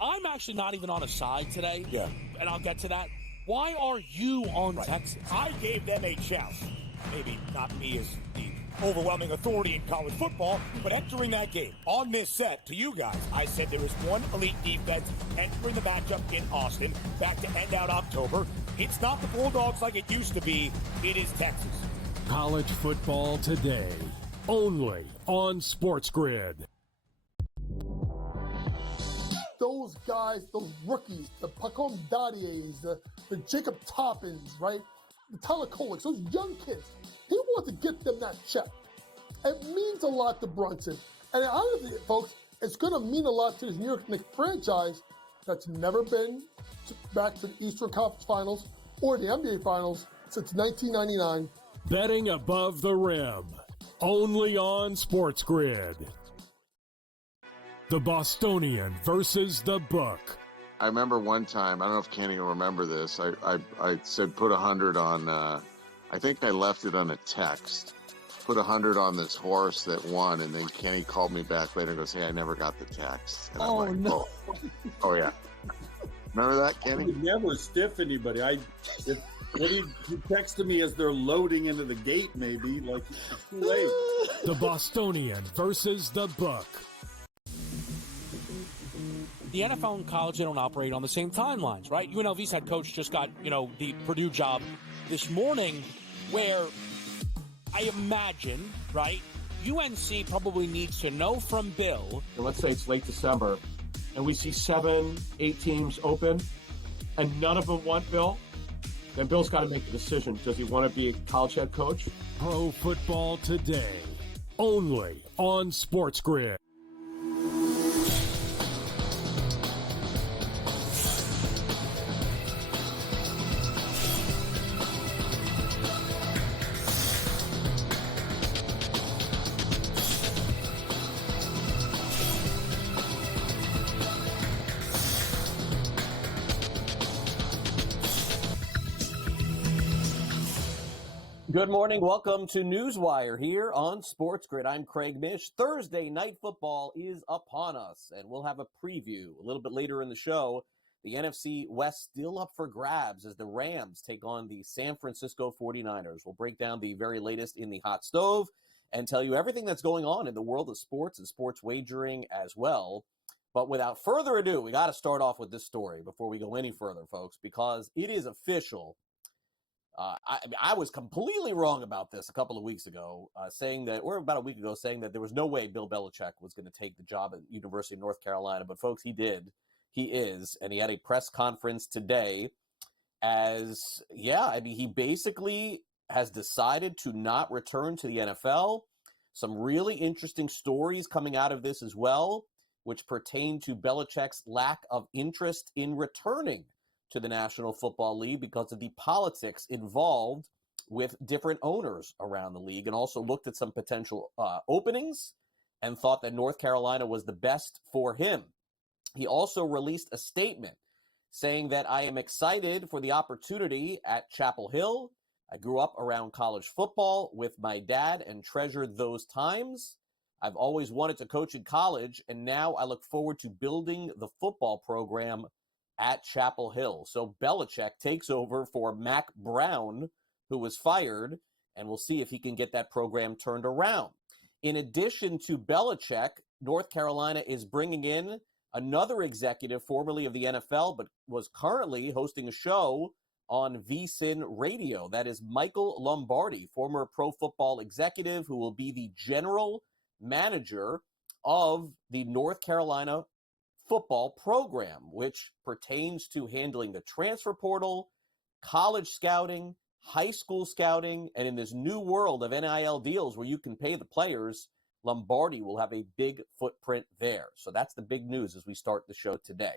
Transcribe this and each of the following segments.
I'm actually not even on a side today. Yeah. And I'll get to that. Why are you on Texas? I gave them a chance. Maybe not me as the overwhelming authority in college football, but entering that game on this set to you guys, I said there is one elite defense entering the matchup in Austin, back to end out October. It's not the Bulldogs like it used to be. It is Texas. College football today, only on SportsGrid. Those guys, those rookies, the Pacom Daddiers, the Jacob Toppins, right? The Tyler Koleks, those young kids. He wants to get them that check. It means a lot to Brunson. And honestly, folks, it's going to mean a lot to this New York Knicks franchise that's never been back to the Eastern Conference Finals or the NBA Finals since 1999. Betting above the rim, only on SportsGrid. The Bostonian versus the Book. I remember one time, I don't know if Kenny will remember this, I said put 100 on, I think I left it on a text, put 100 on this horse that won, and then Kenny called me back later and goes, hey, I never got the text. And oh, I'm like, no. Oh, yeah. Remember that, Kenny? I would never stiff anybody. He texted me as they're loading into the gate, maybe, like it's too late. The Bostonian versus the Book. The NFL and college, they don't operate on the same timelines, right? UNLV's head coach just got, the Purdue job this morning, where I imagine, right, UNC probably needs to know from Bill. Let's say it's late December, and we see 7, 8 teams open, and none of them want Bill. Then Bill's got to make the decision. Does he want to be a college head coach? Pro Football Today, only on SportsGrid. Good morning. Welcome to NewsWire here on SportsGrid. I'm Craig Mish. Thursday night football is upon us, and we'll have a preview a little bit later in the show. The NFC West still up for grabs as the Rams take on the San Francisco 49ers. We'll break down the very latest in the hot stove and tell you everything that's going on in the world of sports and sports wagering as well. But without further ado, we got to start off with this story before we go any further, folks, because it is official. I was completely wrong about this a couple of weeks ago, about a week ago, saying that there was no way Bill Belichick was going to take the job at the University of North Carolina. But, folks, he did. He is. And he had a press conference today he basically has decided to not return to the NFL. Some really interesting stories coming out of this as well, which pertain to Belichick's lack of interest in returning to the National Football League because of the politics involved with different owners around the league, and also looked at some potential openings and thought that North Carolina was the best for him. He also released a statement saying that I am excited for the opportunity at Chapel Hill. I grew up around college football with my dad and treasured those times. I've always wanted to coach in college, and now I look forward to building the football program at Chapel Hill. So Belichick takes over for Mac Brown, who was fired, and we'll see if he can get that program turned around. In addition to Belichick, North Carolina is bringing in another executive formerly of the NFL, but was currently hosting a show on VSiN Radio. That is Michael Lombardi, former pro football executive who will be the general manager of the North Carolina football program, which pertains to handling the transfer portal, college scouting, high school scouting, and in this new world of NIL deals where you can pay the players, Lombardi will have a big footprint there. So that's the big news as we start the show today.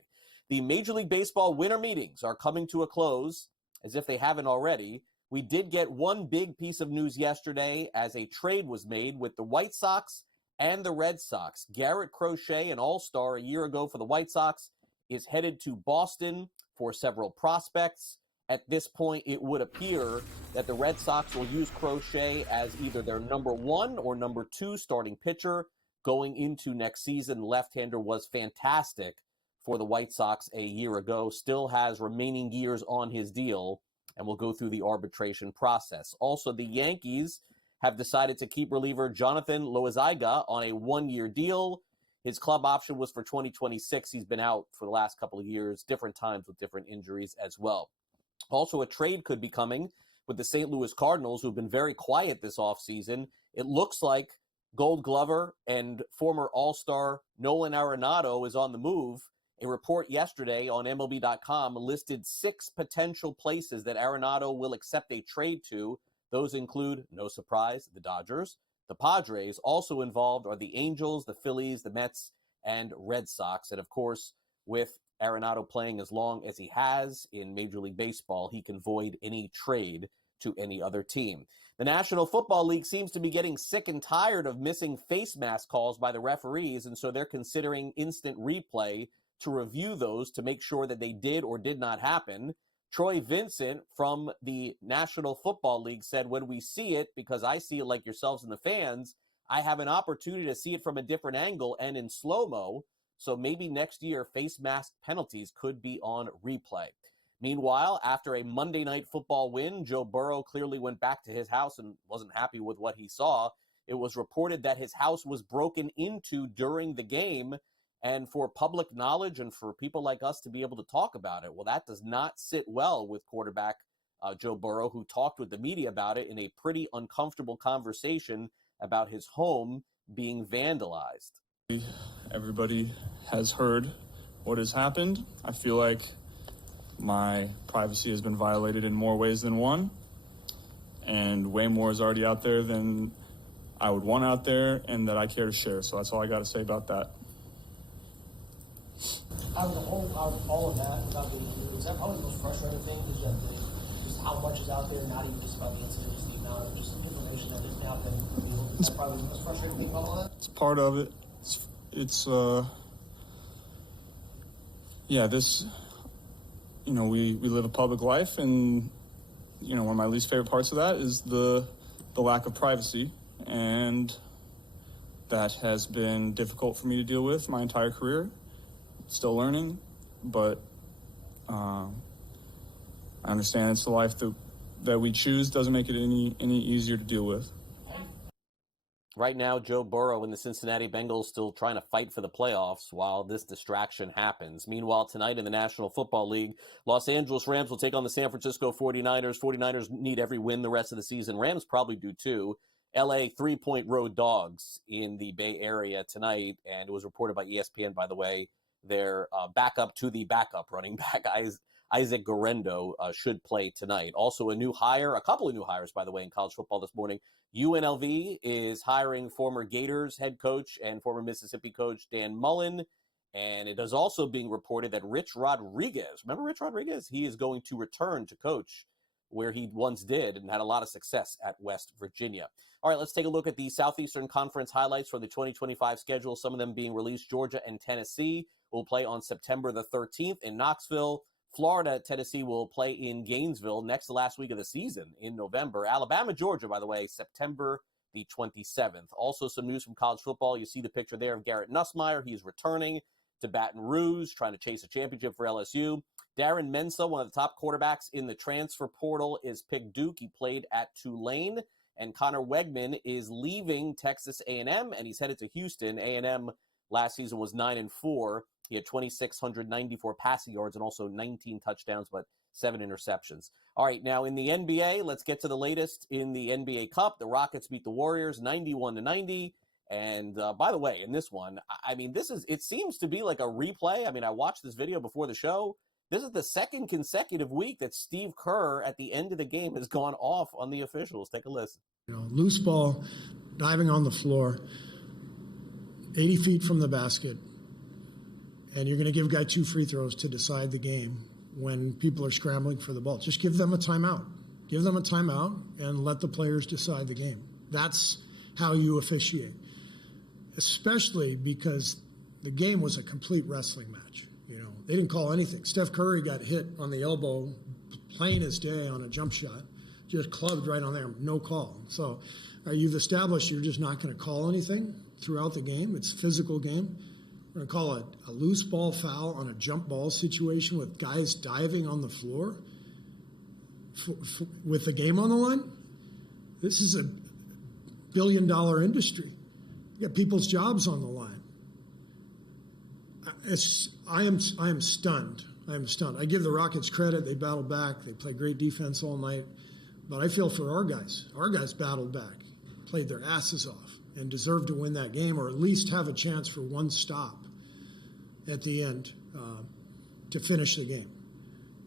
The Major League Baseball winter meetings are coming to a close, as if they haven't already. We did get one big piece of news yesterday as a trade was made with the White Sox and the Red Sox. Garrett Crochet, an all-star a year ago for the White Sox, is headed to Boston for several prospects. At this point, it would appear that the Red Sox will use Crochet as either their number 1 or number 2 starting pitcher going into next season. Left-hander was fantastic for the White Sox a year ago, still has remaining years on his deal and will go through the arbitration process. Also, the Yankees have decided to keep reliever Jonathan Loaizaga on a one-year deal. His club option was for 2026. He's been out for the last couple of years, different times with different injuries as well. Also, a trade could be coming with the St. Louis Cardinals, who've been very quiet this offseason. It looks like Gold Glover and former All-Star Nolan Arenado is on the move. A report yesterday on MLB.com listed 6 potential places that Arenado will accept a trade to. Those include, no surprise, the Dodgers. The Padres. Also involved are the Angels, the Phillies, the Mets, and Red Sox. And of course, with Arenado playing as long as he has in Major League Baseball, he can void any trade to any other team. The National Football League seems to be getting sick and tired of missing face mask calls by the referees, and so they're considering instant replay to review those to make sure that they did or did not happen. Troy Vincent from the National Football League said, when we see it, because I see it like yourselves and the fans, I have an opportunity to see it from a different angle and in slow-mo. So maybe next year, face mask penalties could be on replay. Meanwhile, after a Monday Night Football win, Joe Burrow clearly went back to his house and wasn't happy with what he saw. It was reported that his house was broken into during the game, and for public knowledge and for people like us to be able to talk about it. Well, that does not sit well with quarterback Joe Burrow, who talked with the media about it in a pretty uncomfortable conversation about his home being vandalized. Everybody has heard what has happened. I feel like my privacy has been violated in more ways than one, and way more is already out there than I would want out there and that I care to share. So that's all I got to say about that. Out of all of that, without being here, is that probably the most frustrating thing? Is that just how much is out there, not even just about the incident, just the amount of just information that has now been revealed? Is that probably the most frustrating thing about all that? It's part of it. We live a public life, and, one of my least favorite parts of that is the lack of privacy, and that has been difficult for me to deal with my entire career. Still learning, but I understand it's the life that we choose. Doesn't make it any easier to deal with. Right now, Joe Burrow and the Cincinnati Bengals still trying to fight for the playoffs while this distraction happens. Meanwhile, tonight in the National Football League, Los Angeles Rams will take on the San Francisco 49ers. 49ers need every win the rest of the season. Rams probably do too. LA 3-point road dogs in the Bay Area tonight, and it was reported by ESPN, by the way, their backup to the backup running back, Isaac Guerrero, should play tonight. Also a couple of new hires, by the way, in college football this morning. UNLV is hiring former Gators head coach and former Mississippi coach Dan Mullen. And it is also being reported that Rich Rodriguez, remember Rich Rodriguez? He is going to return to coach where he once did and had a lot of success at West Virginia. All right, let's take a look at the Southeastern Conference highlights for the 2025 schedule, some of them being released. Georgia and Tennessee will play on September the 13th in Knoxville. Florida, Tennessee will play in Gainesville next to last week of the season in November. Alabama, Georgia, by the way, September the 27th. Also some news from college football. You see the picture there of Garrett Nussmeier. He's returning to Baton Rouge, trying to chase a championship for LSU. Darren Mensah, one of the top quarterbacks in the transfer portal, is picked Duke. He played at Tulane. And Connor Wegman is leaving Texas A&M, and he's headed to Houston. A&M last season was 9-4. He had 2,694 passing yards and also 19 touchdowns, but 7 interceptions. All right, now in the NBA, let's get to the latest in the NBA Cup. The Rockets beat the Warriors 91-90. And by the way, in this one, it seems to be like a replay. I watched this video before the show. This is the second consecutive week that Steve Kerr at the end of the game has gone off on the officials. Take a listen. Loose ball, diving on the floor, 80 feet from the basket. And you're going to give a guy 2 free throws to decide the game when people are scrambling for the ball. Just give them a timeout. Give them a timeout and let the players decide the game. That's how you officiate, especially because the game was a complete wrestling match. They didn't call anything. Steph Curry got hit on the elbow, plain as day on a jump shot, just clubbed right on there, no call. So you've established you're just not going to call anything throughout the game. It's a physical game. We're going to call it a loose ball foul on a jump ball situation with guys diving on the floor with the game on the line. This is a billion-dollar industry. You got people's jobs on the line. I am stunned. I am stunned. I give the Rockets credit. They battled back. They played great defense all night. But I feel for our guys. Our guys battled back, played their asses off, and deserved to win that game, or at least have a chance for one stop at the end to finish the game.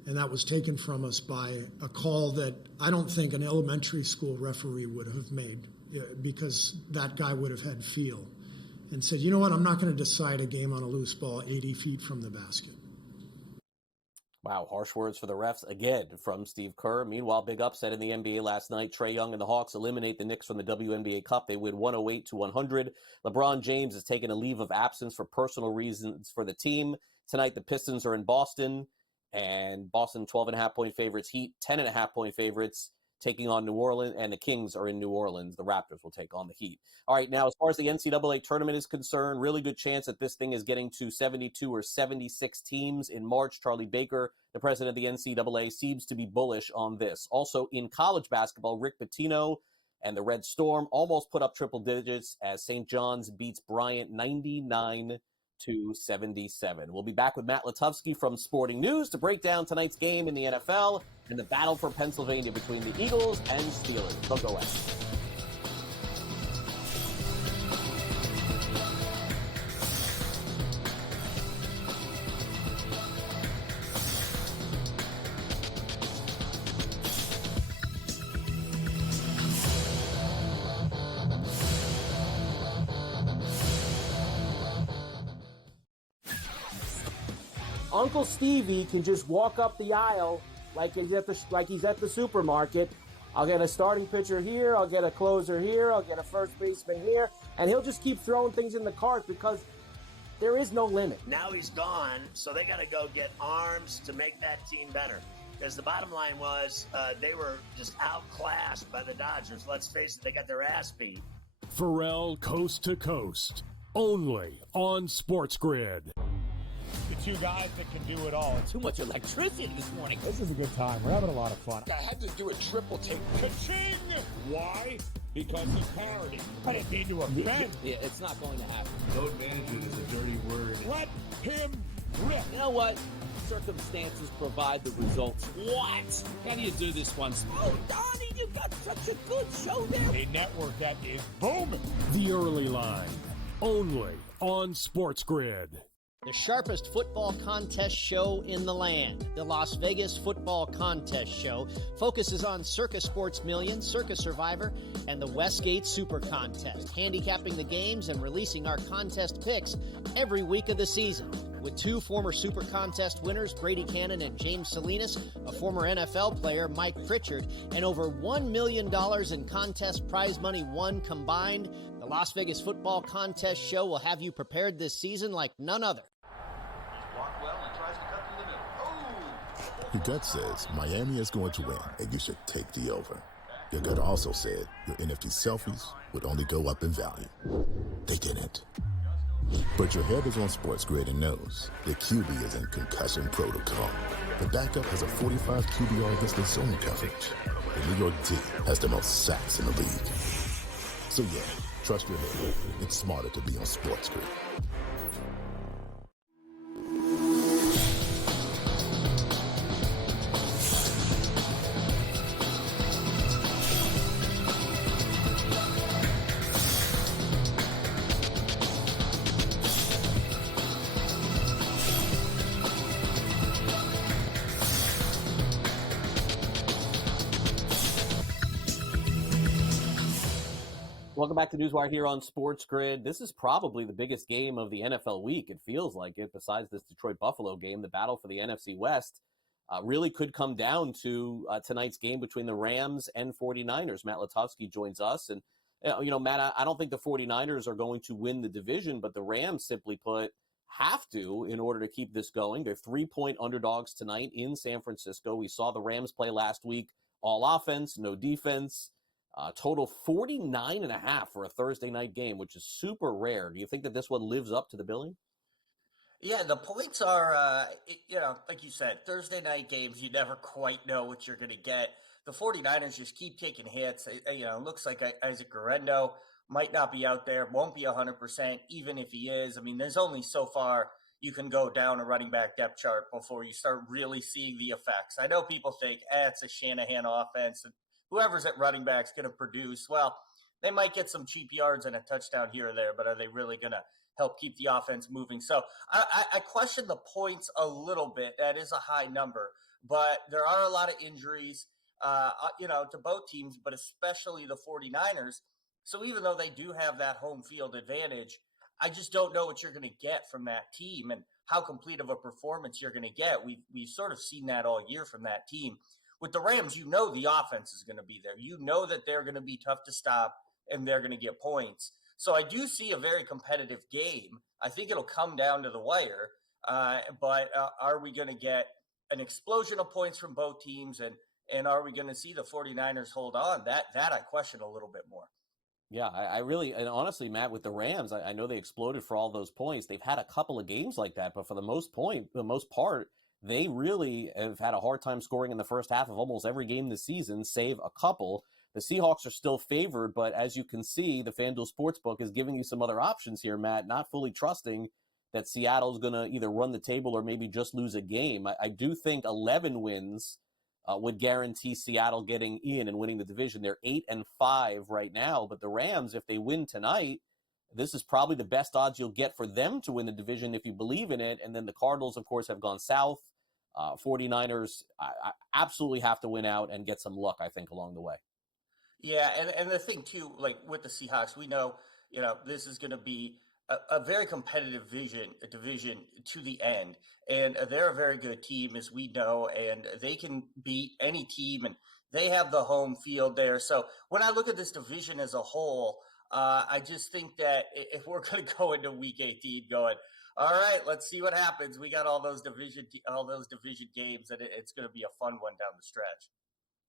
And that was taken from us by a call that I don't think an elementary school referee would have made, because that guy would have had feel and said, you know what, I'm not going to decide a game on a loose ball 80 feet from the basket. Wow, harsh words for the refs again from Steve Kerr. Meanwhile, big upset in the NBA last night. Trae Young and the Hawks eliminate the Knicks from the WNBA Cup. They win 108-100. LeBron James has taken a leave of absence for personal reasons for the team. Tonight, the Pistons are in Boston, and Boston 12.5-point favorites, Heat 10.5-point favorites, taking on New Orleans, and the Kings are in New Orleans. The Raptors will take on the Heat. All right, now, as far as the NCAA tournament is concerned, really good chance that this thing is getting to 72 or 76 teams in March. Charlie Baker, the president of the NCAA, seems to be bullish on this. Also, in college basketball, Rick Pitino and the Red Storm almost put up triple digits as St. John's beats Bryant 99-77. We'll be back with Matt Lutovsky from Sporting News to break down tonight's game in the NFL and the battle for Pennsylvania between the Eagles and Steelers. They'll go at it. Uncle Stevie can just walk up the aisle like he's at the supermarket. I'll get a starting pitcher here, I'll get a closer here, I'll get a first baseman here, and he'll just keep throwing things in the cart because there is no limit. Now he's gone, so they got to go get arms to make that team better. Because the bottom line was they were just outclassed by the Dodgers. Let's face it, they got their ass beat. Pharrell Coast to Coast, only on SportsGrid. The two guys that can do it all. Too much electricity this morning. This is a good time. We're having a lot of fun. I had to do a triple take. Ka-ching! Why? Because he's parody. I didn't mean to offend. Yeah, it's not going to happen. Load management is a dirty word. Let him rip. You know what? Circumstances provide the results. What? Can you do this once? Oh, Donnie, you got such a good show there. A network that is booming. The Early Line, only on SportsGrid. The sharpest football contest show in the land, the Las Vegas Football Contest Show, focuses on Circa Sports Million, Circa Survivor, and the Westgate Super Contest, handicapping the games and releasing our contest picks every week of the season. With two former Super Contest winners, Brady Kannon and James Salinas, a former NFL player, Mike Pritchard, and over $1 million in contest prize money won combined, the Las Vegas Football Contest Show will have you prepared this season like none other. Your gut says Miami is going to win, and you should take the over. Your gut also said your NFT selfies would only go up in value. They didn't. But your head is on SportsGrid and knows the QB is in concussion protocol. The backup has a 45 QBR against the zone coverage. The New York D has the most sacks in the league. So yeah, trust your head. It's smarter to be on SportsGrid. Welcome back to NewsWire here on SportsGrid. This is probably the biggest game of the NFL week. It feels like it, besides this Detroit-Buffalo game. The battle for the NFC West really could come down to tonight's game between the Rams and 49ers. Matt Lutovsky joins us. And, you know, Matt, I don't think the 49ers are going to win the division, but the Rams, simply put, have to in order to keep this going. They're 3-point underdogs tonight in San Francisco. We saw the Rams play last week. All offense, no defense. Total 49.5 for a Thursday night game, which is super rare. Do you think that this one lives up to the billing? Yeah, the points are, like you said, Thursday night games, you never quite know what you're going to get. The 49ers just keep taking hits. It looks like Isaac Guerrero might not be out there, won't be 100%, even if he is. I mean, there's only so far you can go down a running back depth chart before you start really seeing the effects. I know people think, it's a Shanahan offense, and whoever's at running back is going to produce. Well, they might get some cheap yards and a touchdown here or there, but are they really going to help keep the offense moving? So I question the points a little bit. That is a high number, but there are a lot of injuries, to both teams, but especially the 49ers. So even though they do have that home field advantage, I just don't know what you're going to get from that team and how complete of a performance you're going to get. We've sort of seen that all year from that team. With the Rams, the offense is going to be there. You know that they're going to be tough to stop and they're going to get points. So I do see a very competitive game. I think it'll come down to the wire. But are we going to get an explosion of points from both teams? And are we going to see the 49ers hold on? That I question a little bit more. Yeah, I really, and honestly, Matt, with the Rams, I know they exploded for all those points. They've had a couple of games like that, but for the most part, they really have had a hard time scoring in the first half of almost every game this season, save a couple. The Seahawks are still favored, but as you can see, the FanDuel Sportsbook is giving you some other options here, Matt, not fully trusting that Seattle's going to either run the table or maybe just lose a game. I do think 11 wins would guarantee Seattle getting in and winning the division. They're 8-5 right now, but the Rams, if they win tonight, this is probably the best odds you'll get for them to win the division if you believe in it. And then the Cardinals, of course, have gone south. 49ers I absolutely have to win out and get some luck, I think, along the way. Yeah, and the thing, too, like with the Seahawks, we know, this is going to be a very competitive division to the end. And they're a very good team, as we know, and they can beat any team, and they have the home field there. So when I look at this division as a whole, I just think that if we're going to go into Week 18 going, all right, let's see what happens. We got all those division games, and it's going to be a fun one down the stretch.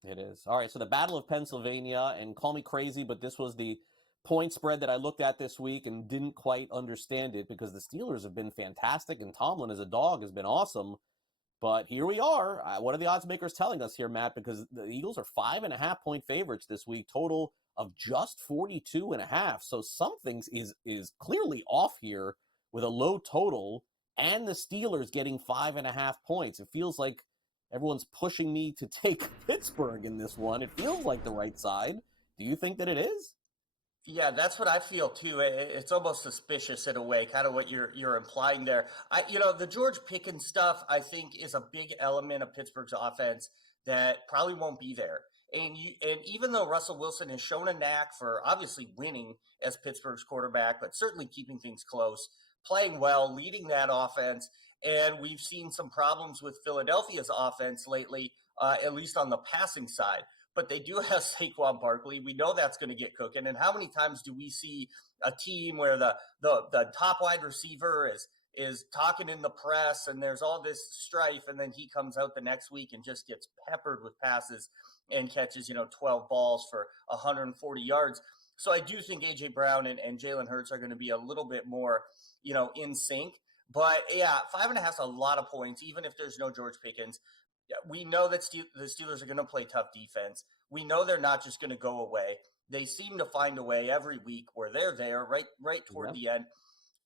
It is. All right, so the Battle of Pennsylvania, and call me crazy, but this was the point spread that I looked at this week and didn't quite understand it because the Steelers have been fantastic and Tomlin as a dog has been awesome. But here we are. What are the odds makers telling us here, Matt? Because the Eagles are 5.5 point favorites this week, total of just 42.5. So something is clearly off here with a low total and the Steelers getting 5.5 points. It feels like everyone's pushing me to take Pittsburgh in this one. It feels like the right side. Do you think that it is? Yeah, that's what I feel too. It's almost suspicious in a way, kind of what you're implying there. The George Pickens stuff, I think, is a big element of Pittsburgh's offense that probably won't be there. And even though Russell Wilson has shown a knack for obviously winning as Pittsburgh's quarterback, but certainly keeping things close, playing well, leading that offense, and we've seen some problems with Philadelphia's offense lately, at least on the passing side. But they do have Saquon Barkley. We know that's going to get cooking. And how many times do we see a team where the top wide receiver is talking in the press and there's all this strife, and then he comes out the next week and just gets peppered with passes and catches 12 balls for 140 yards. So I do think A.J. Brown and Jalen Hurts are going to be a little bit more in sync. But yeah, 5.5 is a lot of points, even if there's no George Pickens. We know that the Steelers are going to play tough defense. We know they're not just going to go away. They seem to find a way every week where they're there right toward the end.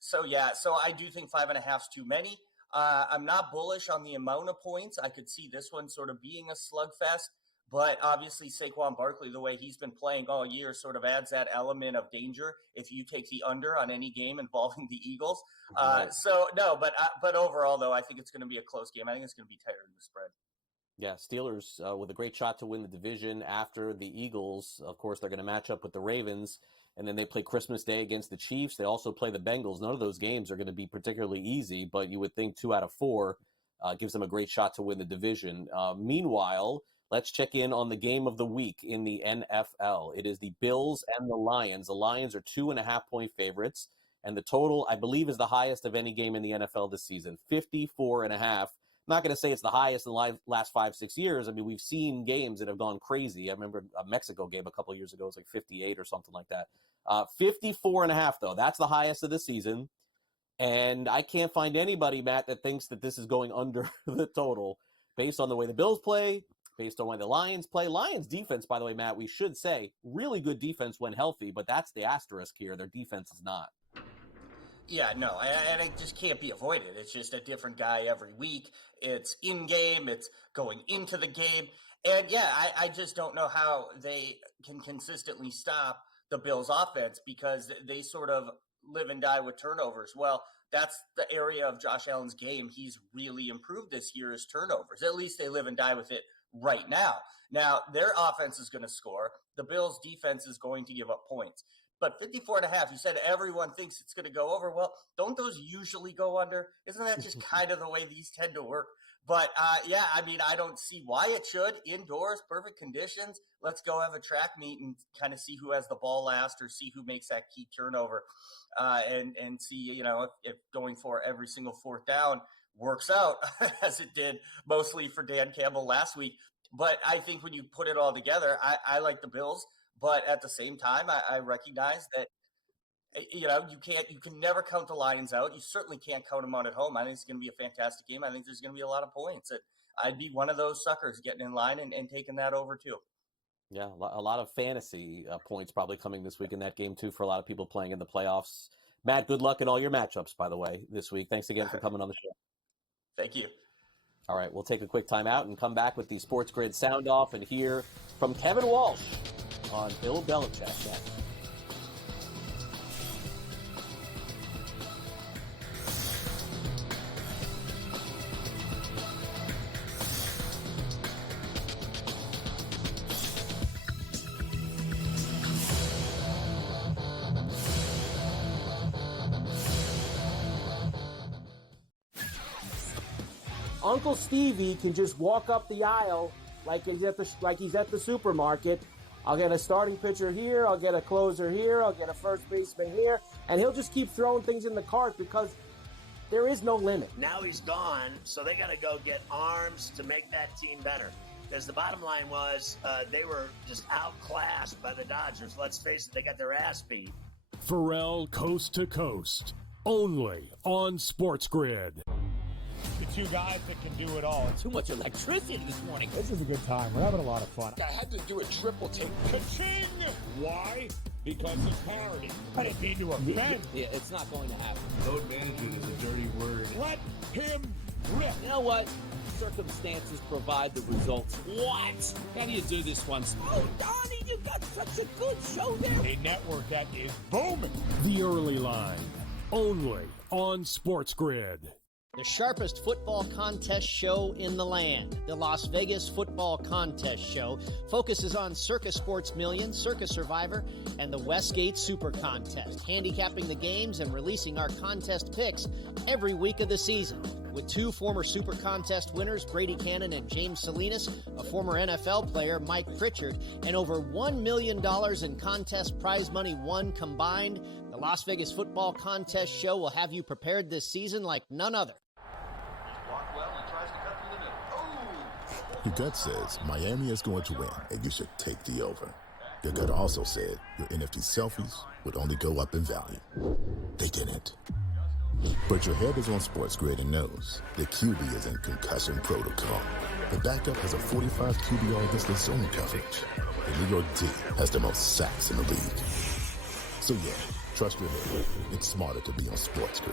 So I do think 5.5 is too many. I'm not bullish on the amount of points. I could see this one sort of being a slugfest, but obviously Saquon Barkley, the way he's been playing all year, sort of adds that element of danger if you take the under on any game involving the Eagles. But overall, though, I think it's going to be a close game. I think it's going to be tighter than the spread. Yeah, Steelers with a great shot to win the division after the Eagles. Of course, they're going to match up with the Ravens, and then they play Christmas Day against the Chiefs. They also play the Bengals. None of those games are going to be particularly easy, but you would think 2 out of 4 gives them a great shot to win the division. Meanwhile, let's check in on the game of the week in the NFL. It is the Bills and the Lions. The Lions are 2.5 point favorites, and the total, I believe, is the highest of any game in the NFL this season, 54.5. I'm not going to say it's the highest in the last 5-6 years. I mean, we've seen games that have gone crazy. I remember a Mexico game a couple of years ago. It was like 58 or something like that. 54.5, though. That's the highest of the season. And I can't find anybody, Matt, that thinks that this is going under the total based on the way the Bills play, based on the way the Lions play. Lions defense, by the way, Matt, we should say, really good defense when healthy, but that's the asterisk here. Their defense is not. Yeah, no, and it just can't be avoided. It's just a different guy every week. It's in-game. It's going into the game. And, yeah, I just don't know how they can consistently stop the Bills' offense because they sort of live and die with turnovers. Well, that's the area of Josh Allen's game he's really improved this year is turnovers. At least they live and die with it right now. Now, their offense is going to score. The Bills' defense is going to give up points. But 54.5, you said everyone thinks it's going to go over. Well, don't those usually go under? Isn't that just kind of the way these tend to work? But, yeah, I mean, I don't see why it should. Indoors, perfect conditions. Let's go have a track meet and kind of see who has the ball last or see who makes that key turnover and see, you know, if going for every single fourth down works out as it did mostly for Dan Campbell last week. But I think when you put it all together, I like the Bills. But at the same time, I recognize that, you know, you can never count the Lions out. You certainly can't count them out at home. I think it's going to be a fantastic game. I think there's going to be a lot of points. I'd be one of those suckers getting in line and taking that over too. Yeah, a lot of fantasy points probably coming this week in that game too for a lot of people playing in the playoffs. Matt, good luck in all your matchups, by the way, this week. Thanks again for coming on the show. Thank you. All right, we'll take a quick timeout and come back with the Sports Grid sound off and hear from Kevin Walsh on Bill Belichick next. Uncle Stevie can just walk up the aisle like he's at the supermarket. I'll get a starting pitcher here, I'll get a closer here, I'll get a first baseman here, and he'll just keep throwing things in the cart because there is no limit. Now he's gone, so they got to go get arms to make that team better. Because the bottom line was they were just outclassed by the Dodgers. Let's face it, they got their ass beat. Pharrell Coast to Coast, only on Sports Grid. The two guys that can do it all. Too much electricity this morning. This is a good time. We're having a lot of fun. I had to do a triple take. Ka-ching! Why? Because of parity. I didn't mean to offend. Yeah, it's not going to happen. Load management is a dirty word. Let him rip. You know what? Circumstances provide the results. What? How do you do this one? Oh, Donnie, you got such a good show there. A network that is booming. The Early Line, only on Sports Grid. The sharpest football contest show in the land, the Las Vegas Football Contest Show, focuses on Circus Sports Million, Circus Survivor, and the Westgate Super Contest, handicapping the games and releasing our contest picks every week of the season. With two former Super Contest winners, Brady Kannon and James Salinas, a former NFL player, Mike Pritchard, and over $1 million in contest prize money won combined, the Las Vegas Football Contest Show will have you prepared this season like none other. Your gut says Miami is going to win, and you should take the over. Your gut also said your NFT selfies would only go up in value. They didn't. But your head is on SportsGrid and knows the QB is in concussion protocol. The backup has a 45 QBR against the zone coverage. The New York D has the most sacks in the league. So yeah, trust your head. It's smarter to be on SportsGrid.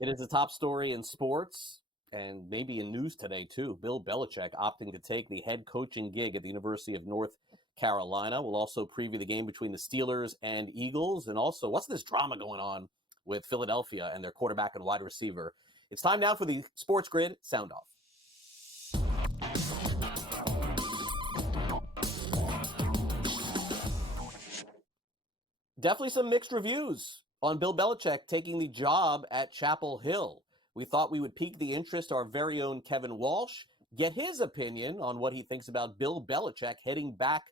It is the top story in sports and maybe in news today, too. Bill Belichick opting to take the head coaching gig at the University of North Carolina. We'll also preview the game between the Steelers and Eagles. And also, what's this drama going on with Philadelphia and their quarterback and wide receiver? It's time now for the Sports Grid Sound Off. Definitely some mixed reviews on Bill Belichick taking the job at Chapel Hill. we thought we would pique the interest of our very own Kevin Walsh, get his opinion on what he thinks about Bill Belichick heading back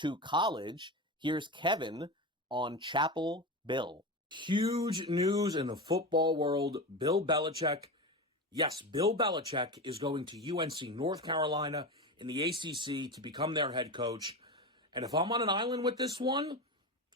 to college. Here's Kevin on Chapel Bill. Huge news in the football world. Bill Belichick. Yes, Bill Belichick is going to UNC North Carolina in the ACC to become their head coach. And if I'm on an island with this one,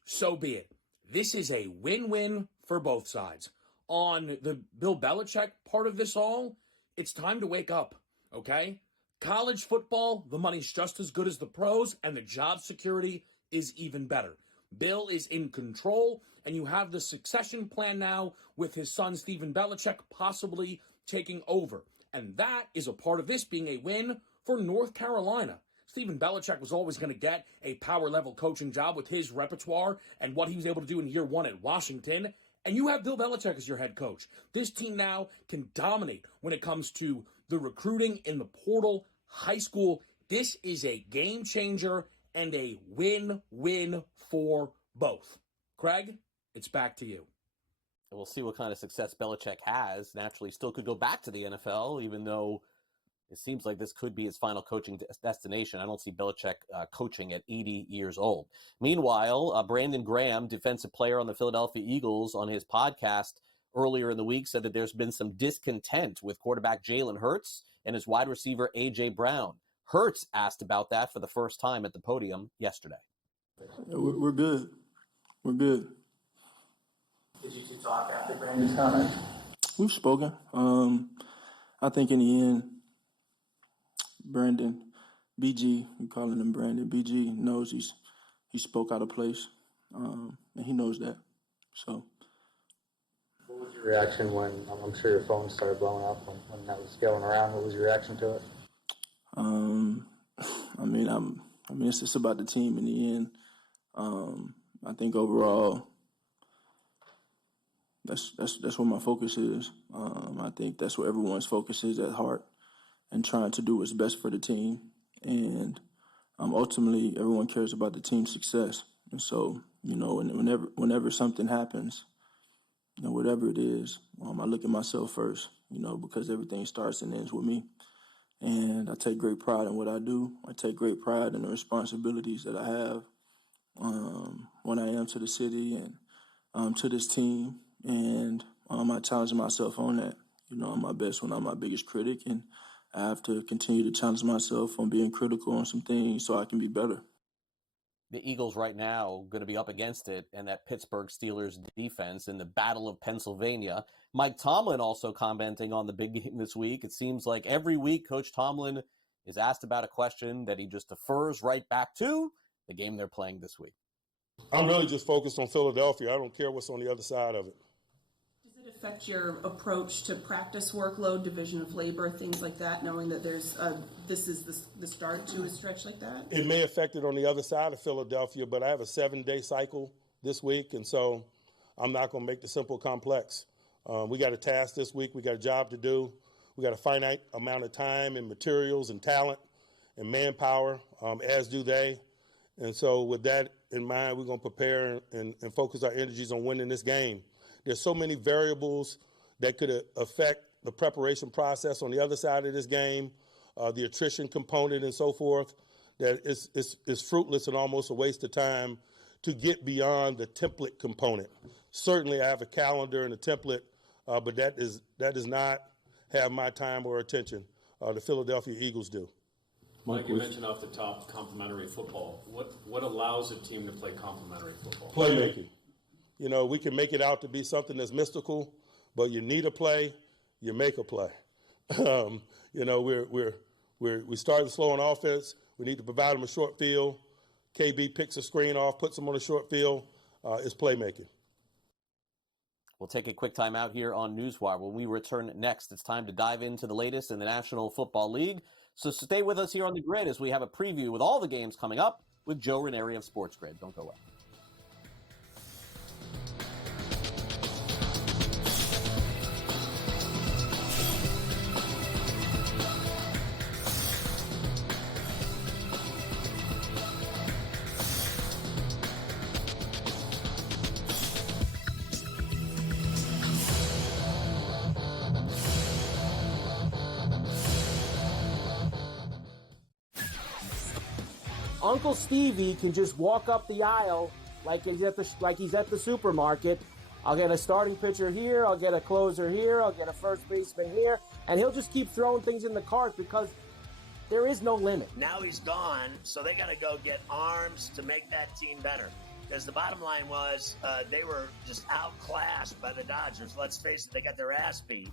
so be it. This is a win-win for both sides. On the Bill Belichick part of this all, it's time to wake up, okay? College football, the money's just as good as the pros, and the job security is even better. Bill is in control, and you have the succession plan now with his son, Stephen Belichick, possibly taking over. And that is a part of this being a win for North Carolina. Stephen Belichick was always going to get a power-level coaching job with his repertoire and what he was able to do in year one at Washington. And you have Bill Belichick as your head coach. This team now can dominate when it comes to the recruiting in the portal, high school. This is a game changer and a win-win for both. Craig, it's back to you. We'll see what kind of success Belichick has. Naturally, still could go back to the NFL, even though it seems like this could be his final coaching destination. I don't see Belichick coaching at 80 years old. Meanwhile, Brandon Graham, defensive player on the Philadelphia Eagles, on his podcast earlier in the week said that there's been some discontent with quarterback Jalen Hurts and his wide receiver A.J. Brown. Hurts asked about that for the first time at the podium yesterday. We're good. We're good. Did you two talk after Brandon's comment? We've spoken. I think in the end, Brandon, BG, we're calling him Brandon, BG knows he spoke out of place, and he knows that. So. What was your reaction when, I'm sure your phone started blowing up when that was going around? What was your reaction to it? It's about the team in the end. I think overall, that's where my focus is. I think that's where everyone's focus is at heart, and trying to do what's best for the team. And ultimately, everyone cares about the team's success. And so, whenever something happens, whatever it is, I look at myself first, because everything starts and ends with me. And I take great pride in what I do. I take great pride in the responsibilities that I have when I am to the city and to this team. And I challenge myself on that. I'm my best when I'm my biggest critic, and I have to continue to challenge myself on being critical on some things so I can be better. The Eagles right now going to be up against it and that Pittsburgh Steelers defense in the Battle of Pennsylvania. Mike Tomlin also commenting on the big game this week. It seems like every week Coach Tomlin is asked about a question that he just defers right back to the game they're playing this week. I'm really just focused on Philadelphia. I don't care what's on the other side of it. Does it affect your approach to practice workload, division of labor, things like that, knowing that this is the start to a stretch like that? It may affect it on the other side of Philadelphia, but I have a 7-day cycle this week, and so I'm not going to make the simple complex. We got a task this week. We got a job to do. We got a finite amount of time and materials and talent and manpower, as do they. And so with that in mind, we're going to prepare and focus our energies on winning this game. There's so many variables that could affect the preparation process on the other side of this game, the attrition component and so forth, that it's fruitless and almost a waste of time to get beyond the template component. Certainly I have a calendar and a template, but that does not have my time or attention. The Philadelphia Eagles do. Mike, you mentioned off the top complementary football. What allows a team to play complementary football? Playmaking. We can make it out to be something that's mystical, but you need a play, you make a play. We started slow on offense. We need to provide them a short field. KB picks a screen off, puts them on a short field. It's playmaking. We'll take a quick time out here on NewsWire. When we return next, it's time to dive into the latest in the National Football League. So stay with us here on the grid as we have a preview with all the games coming up with Joe Raineri of SportsGrid. Don't go away. Uncle Stevie can just walk up the aisle like he's at the supermarket. I'll get a starting pitcher here, I'll get a closer here, I'll get a first baseman here, and he'll just keep throwing things in the cart because there is no limit. Now he's gone, so they got to go get arms to make that team better. Because the bottom line was they were just outclassed by the Dodgers. Let's face it, they got their ass beat.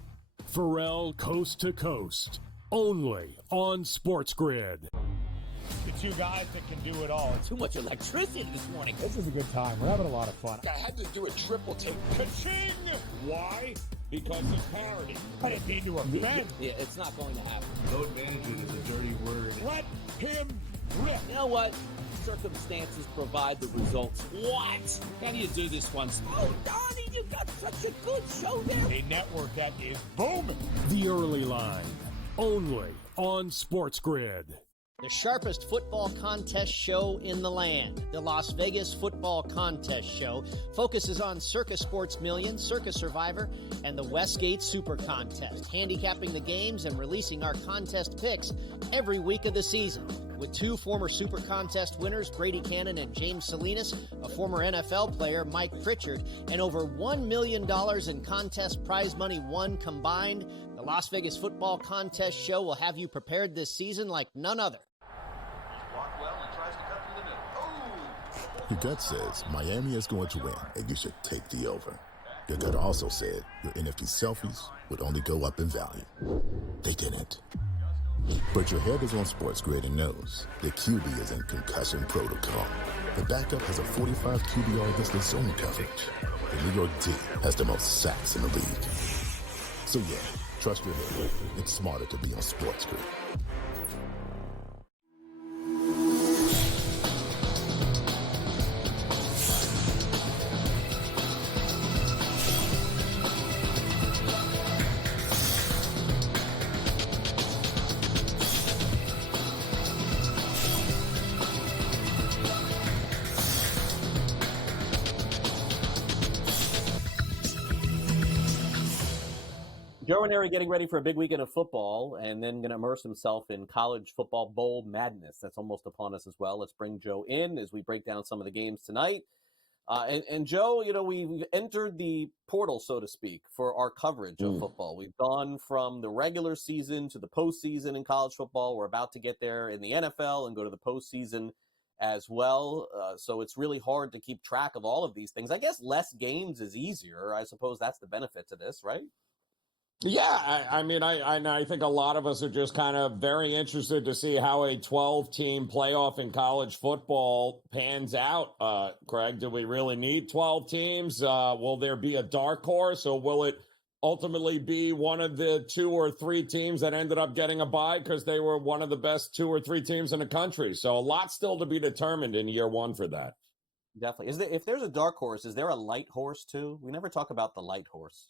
Pharrell Coast to Coast, only on SportsGrid. The two guys that can do it all. Too much electricity this morning. This is a good time. We're having a lot of fun. I had to do a triple take. Ka-ching! Why? Because it's parody. I didn't mean to offend. Yeah, it's not going to happen. Load management is a dirty word. Let him rip. You know what? Circumstances provide the results. What? How do you do this one? Oh, Donnie, you got such a good show there. A network that is booming. The Early Line, only on SportsGrid. The sharpest football contest show in the land, the Las Vegas Football Contest Show, focuses on Circus Sports Million, Circus Survivor, and the Westgate Super Contest, handicapping the games and releasing our contest picks every week of the season. With two former Super Contest winners, Brady Kannon and James Salinas, a former NFL player, Mike Pritchard, and over $1 million in contest prize money won combined, the Las Vegas Football Contest Show will have you prepared this season like none other. Your gut says Miami is going to win, and you should take the over. Your gut also said your NFT selfies would only go up in value. They didn't. But your head is on SportsGrid and knows the QB is in concussion protocol. The backup has a 45 QBR against the zone coverage. The New York D has the most sacks in the league. So yeah, trust your head. It's smarter to be on SportsGrid. Raineri getting ready for a big weekend of football and then going to immerse himself in college football bowl madness. That's almost upon us as well. Let's bring Joe in as we break down some of the games tonight. And Joe, you know, we've entered the portal, so to speak, for our coverage of football. We've gone from the regular season to the postseason in college football. We're about to get there in the NFL and go to the postseason as well. So it's really hard to keep track of all of these things. I guess less games is easier. I suppose that's the benefit to this, right? Yeah, I mean, I think a lot of us are just kind of very interested to see how a 12-team playoff in college football pans out. Craig, do we really need 12 teams? Will there be a dark horse, or will it ultimately be one of the 2 or 3 teams that ended up getting a bye because they were one of the best 2 or 3 teams in the country? So a lot still to be determined in year one for that. Definitely. If there's a dark horse, is there a light horse too? We never talk about the light horse.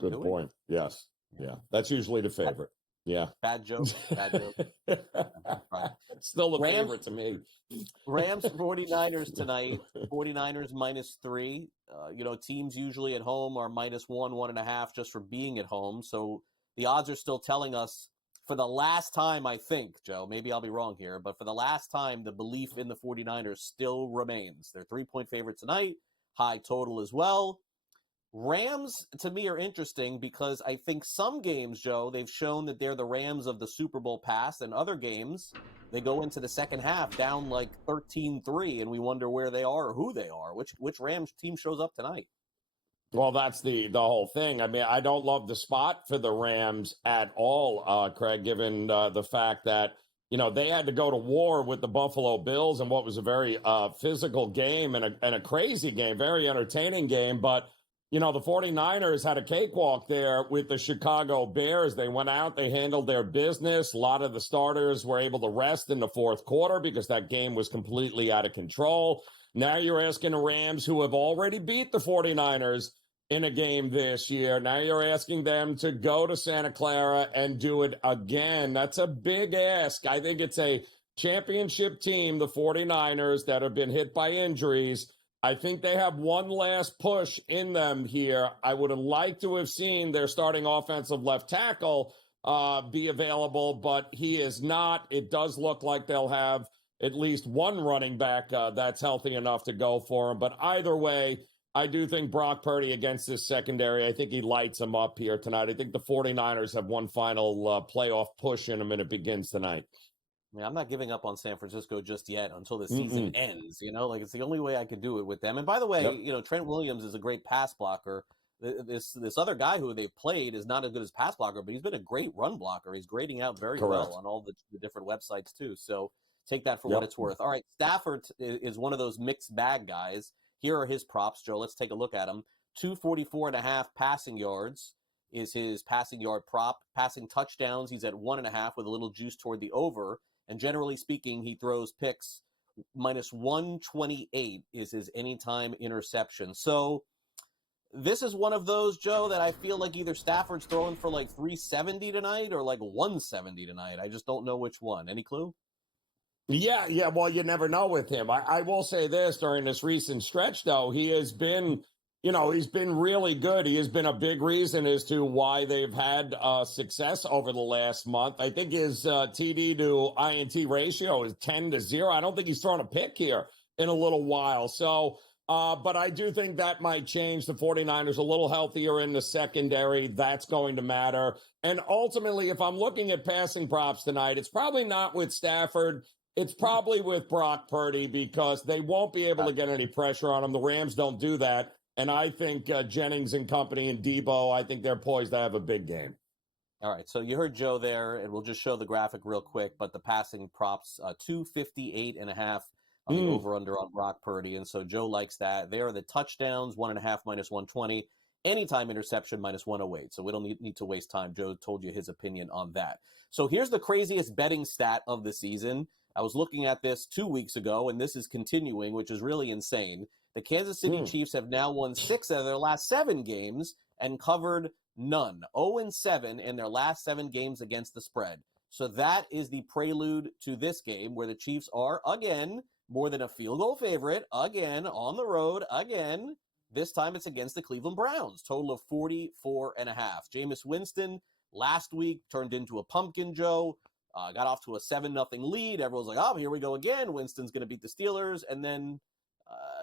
Good point. Yes. Yeah. That's usually the favorite. Yeah. Bad joke. Bad joke. Still the favorite to me. Rams 49ers tonight. 49ers -3. You know, teams usually at home are -1, 1.5 just for being at home. So the odds are still telling us for the last time, I think, Joe, maybe I'll be wrong here, but for the last time, the belief in the 49ers still remains. They're 3-point favorite tonight. High total as well. Rams, to me, are interesting because I think some games, Joe, they've shown that they're the Rams of the Super Bowl past, and other games, they go into the second half down like 13-3, and we wonder where they are or who they are. Which Rams team shows up tonight? Well, that's the whole thing. I mean, I don't love the spot for the Rams at all, Craig, given the fact that, you know, they had to go to war with the Buffalo Bills in what was a very physical game and a crazy game, very entertaining game, but you know, the 49ers had a cakewalk there with the Chicago Bears. They went out, they handled their business. A lot of the starters were able to rest in the fourth quarter because that game was completely out of control. Now you're asking the Rams, who have already beat the 49ers in a game this year, now you're asking them to go to Santa Clara and do it again. That's a big ask. I think it's a championship team, the 49ers, that have been hit by injuries. I think they have one last push in them here. I would have liked to have seen their starting offensive left tackle be available, but he is not. It does look like they'll have at least one running back that's healthy enough to go for him. But either way, I do think Brock Purdy against this secondary, I think he lights them up here tonight. I think the 49ers have one final playoff push in them, and it begins tonight. Yeah, I'm not giving up on San Francisco just yet until the season ends. Like it's the only way I could do it with them. And by the way, Trent Williams is a great pass blocker. This other guy who they've played is not as good as pass blocker, but he's been a great run blocker. He's grading out very well on all the different websites too. So take that for what it's worth. All right, Stafford is one of those mixed bag guys. Here are his props, Joe. Let's take a look at him. 244.5 passing yards is his passing yard prop. Passing touchdowns, he's at 1.5 with a little juice toward the over. And generally speaking, he throws picks. Minus 128 is his anytime interception. So this is one of those, Joe, that I feel like either Stafford's throwing for like 370 tonight or like 170 tonight. I just don't know which one. Any clue? Yeah. Well, you never know with him. I will say this, during this recent stretch, though, he has been, he's been really good. He has been a big reason as to why they've had success over the last month. I think his TD to INT ratio is 10-0. I don't think he's thrown a pick here in a little while. So, but I do think that might change. The 49ers a little healthier in the secondary. That's going to matter. And ultimately, if I'm looking at passing props tonight, it's probably not with Stafford. It's probably with Brock Purdy, because they won't be able to get any pressure on him. The Rams don't do that. And I think Jennings and company and Debo, I think they're poised to have a big game. All right, so you heard Joe there, and we'll just show the graphic real quick. But the passing props, 258.5 on the over-under on Brock Purdy. And so Joe likes that. There are the touchdowns, 1.5 minus 120. Anytime interception, minus 108. So we don't need to waste time. Joe told you his opinion on that. So here's the craziest betting stat of the season. I was looking at this 2 weeks ago, and this is continuing, which is really insane. The Kansas City Chiefs have now won 6 out of their last 7 games and covered none. 0-7 in their last 7 games against the spread. So that is the prelude to this game, where the Chiefs are, again, more than a field goal favorite, again, on the road, again. This time it's against the Cleveland Browns, total of 44.5. Jameis Winston last week turned into a pumpkin, Joe. Got off to a 7-0 lead. Everyone's like, oh, here we go again. Winston's going to beat the Steelers. And then,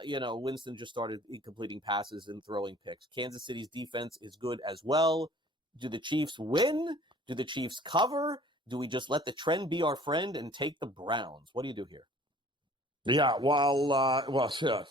Winston just started completing passes and throwing picks. Kansas City's defense is good as well. Do the Chiefs win? Do the Chiefs cover? Do we just let the trend be our friend and take the Browns? What do you do here? Yeah, well,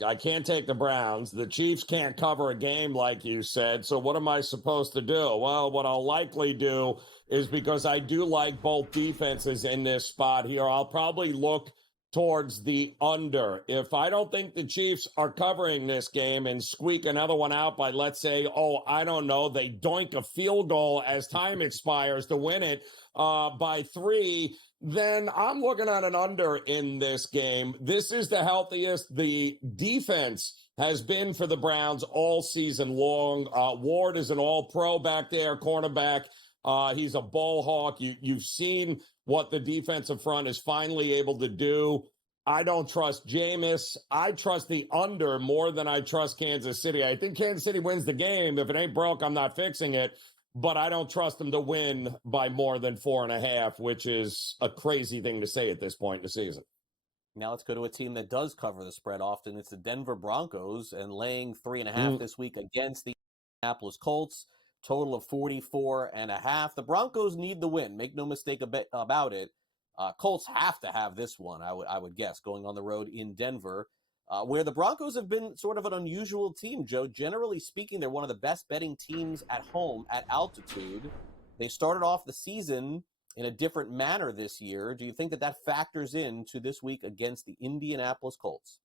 I can't take the Browns. The Chiefs can't cover a game, like you said. So what am I supposed to do? Well, what I'll likely do is, because I do like both defenses in this spot here, I'll probably look towards the under. If I don't think the Chiefs are covering this game and squeak another one out by, let's say, they doink a field goal as time expires to win it by 3, then I'm looking at an under in this game. This is the healthiest the defense has been for the Browns all season long. Ward is an all-pro back there, cornerback. He's a ball hawk. You've seen what the defensive front is finally able to do. I don't trust Jameis. I trust the under more than I trust Kansas City. I think Kansas City wins the game. If it ain't broke, I'm not fixing it. But I don't trust them to win by more than 4.5, which is a crazy thing to say at this point in the season. Now let's go to a team that does cover the spread often. It's the Denver Broncos, and laying 3.5 this week against the Indianapolis Colts. Total of 44.5. The Broncos need the win. Make no mistake about it. Colts have to have this one, I would guess, going on the road in Denver, where the Broncos have been sort of an unusual team, Joe. Generally speaking, they're one of the best betting teams at home at altitude. They started off the season in a different manner this year. Do you think that factors into this week against the Indianapolis Colts?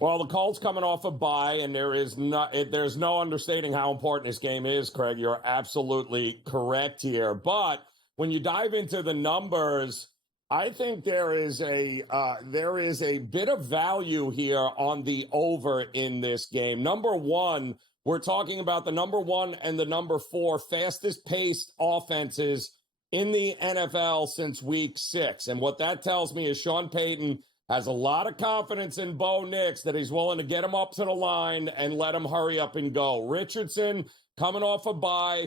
Well, the Colts coming off a bye, and there's no understating how important this game is, Craig. You're absolutely correct here. But when you dive into the numbers, I think there is a bit of value here on the over in this game. Number one, we're talking about the number 1 and the number 4 fastest paced offenses in the NFL since week 6. And what that tells me is Sean Payton has a lot of confidence in Bo Nix that he's willing to get him up to the line and let him hurry up and go. Richardson coming off a bye.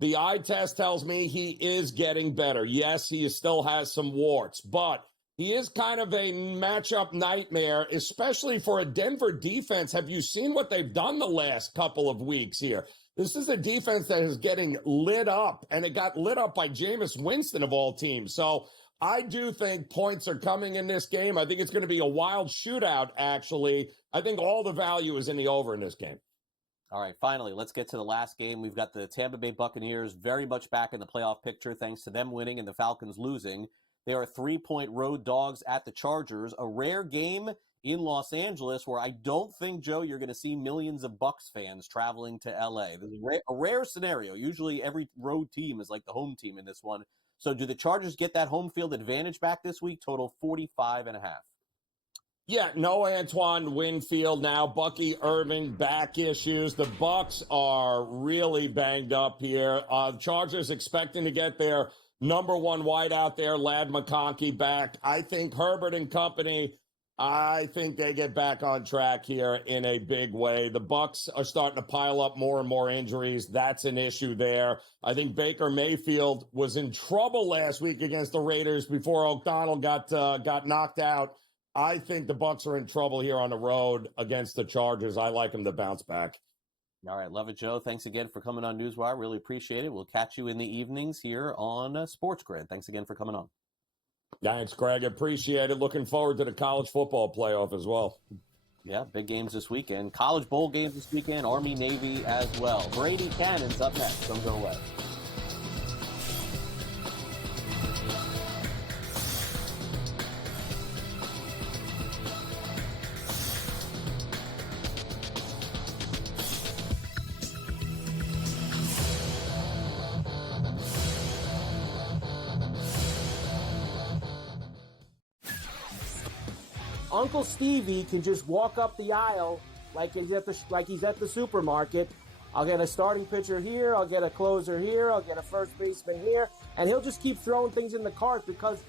The eye test tells me he is getting better. Yes, he still has some warts, but He is kind of a matchup nightmare, especially for a Denver defense. Have you seen what they've done the last couple of weeks here? This is a defense that is getting lit up, and it got lit up by Jameis Winston of all teams. So I do think points are coming in this game. I think it's going to be a wild shootout, actually. I think all the value is in the over in this game. All right, finally, let's get to the last game. We've got the Tampa Bay Buccaneers very much back in the playoff picture thanks to them winning and the Falcons losing. They are 3-point road dogs at the Chargers, a rare game in Los Angeles where I don't think, Joe, you're going to see millions of Bucs fans traveling to L.A. This is a rare scenario. Usually every road team is like the home team in this one. So do the Chargers get that home field advantage back this week? Total 45.5. Yeah, no Antoine Winfield now. Bucky Irving, back issues. The Bucs are really banged up here. Chargers expecting to get their number one wide out there, Ladd McConkey, back. I think Herbert and company, I think they get back on track here in a big way. The Bucs are starting to pile up more and more injuries. That's an issue there. I think Baker Mayfield was in trouble last week against the Raiders before O'Connell got knocked out. I think the Bucs are in trouble here on the road against the Chargers. I like them to bounce back. All right, love it, Joe. Thanks again for coming on NewsWire. Really appreciate it. We'll catch you in the evenings here on SportsGrid. Thanks again for coming on. Thanks, Greg. Appreciate it. Looking forward to the college football playoff as well. Yeah, big games this weekend. College bowl games this weekend. Army, Navy as well. Brady Cannon's up next. Don't go away. Uncle Stevie can just walk up the aisle like he's at the supermarket. I'll get a starting pitcher here, I'll get a closer here, I'll get a first baseman here, and he'll just keep throwing things in the cart because